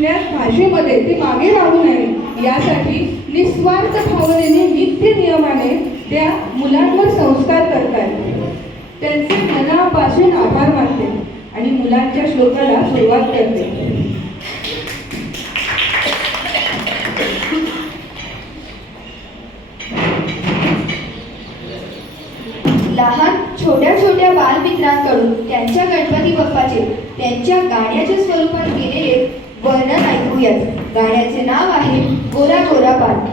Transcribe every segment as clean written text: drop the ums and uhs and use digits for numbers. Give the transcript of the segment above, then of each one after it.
कुठल्याच भाषेमध्ये ती मागे राहू नये यासाठी निस्वार्थ भावनेने नित्य नियमाने त्या मुलांवर संस्कार करतात. त्यांचे मनापासून आभार मानते आणि मुलांच्या श्लोकाला सुरुवात करते. लहान छोट्या छोट्या बालमित्रांकडून त्यांच्या गणपती बाप्पाचे त्यांच्या गाण्याच्या स्वरूपात केलेले वर्णन ऐकूयात. गाण्याचे नाव आहे गोरा गोरा बाल.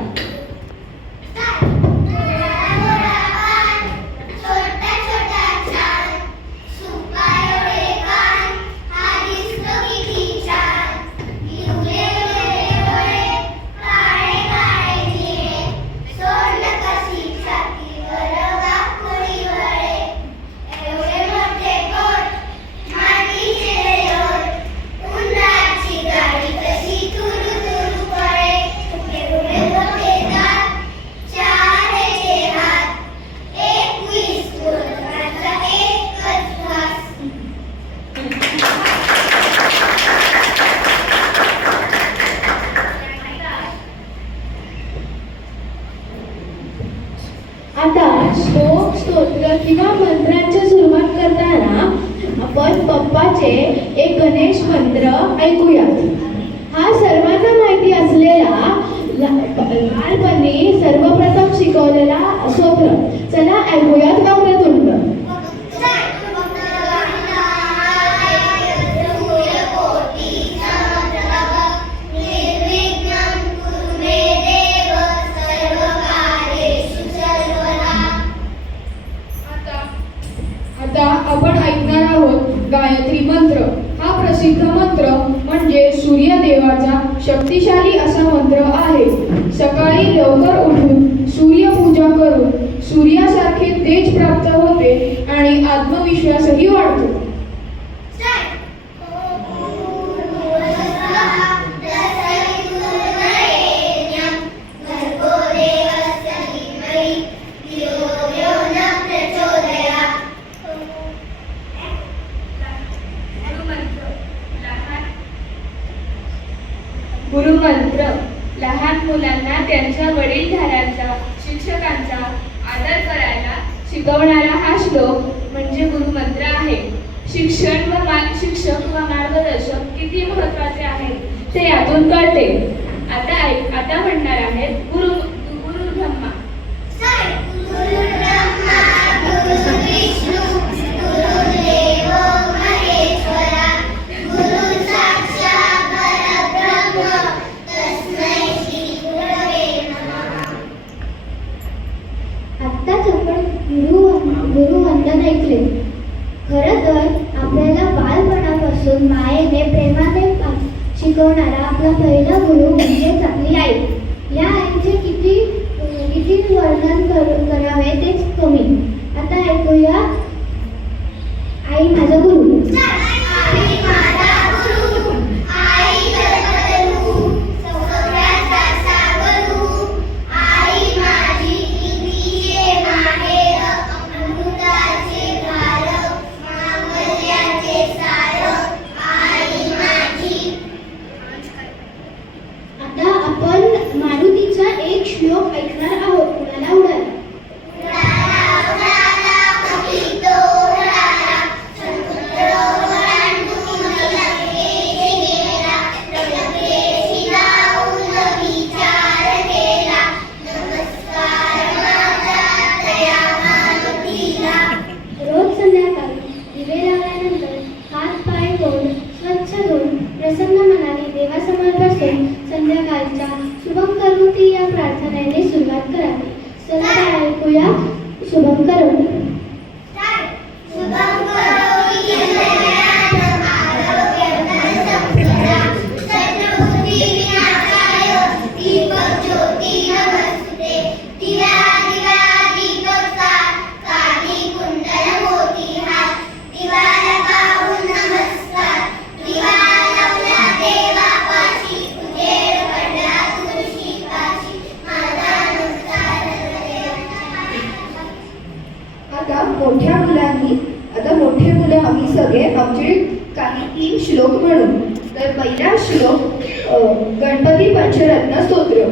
आता श्लोक स्तोत्र किंवा मंत्रांची सुरुवात करताना आपण बाप्पाचे एक गणेश मंत्र ऐकूयात. हा सर्वांना माहिती असलेला लहानपणी सर्वप्रथम शिकवलेला स्तोत्र. चला ऐकूयात वक्रतुंड. आता आपण ऐकणार आहोत गायत्री मंत्र. हा प्रसिद्ध मंत्र म्हणजे सूर्यदेवाचा शक्तिशाली असा मंत्र आहे. सकाळी लवकर उठून सूर्यपूजा करून सूर्यासारखे तेज प्राप्त होते आणि आत्मविश्वासही वाढतो. गुरुमंत्र लहान मुलांना त्यांच्या वडीलधाऱ्यांचा शिक्षकांचा आदर करायला शिकवणारा हा श्लोक म्हणजे गुरुमंत्र आहे. शिक्षण व शिक्षक व मार्गदर्शक किती महत्त्वाचे आहेत ते यातून कळते. आता म्हणणार आहेत गुरु ब्रह्मा. आत्ताच आपण गुरुवंदन ऐकले. खरं तर आपल्याला बालपणापासून मायेने प्रेमाने शिकवणारा आपला पहिला गुरु म्हणजेच आपली आई. या आईचे किती वर्णन करावे तेच कमी. आता ऐकूया आई माझा गुरु. मारुतीचा एक श्लोक ऐकणार आहोत. कुणाला उडाला रोज संध्याकाळी दिवे लावल्यानंतर हात पाय धुवून स्वच्छ धुवून प्रसन्न मनाने देवासमोर बसून संध्याकाळच्या शुभम करोती या प्रार्थनेने सुरुवात करावी. चला ऐकूया शुभम करोती. मोठे मुलं आम्ही सगळे आमचे काही 3 श्लोक म्हणू. तर पहिला श्लोक गणपती पंचरत्न स्तोत्र.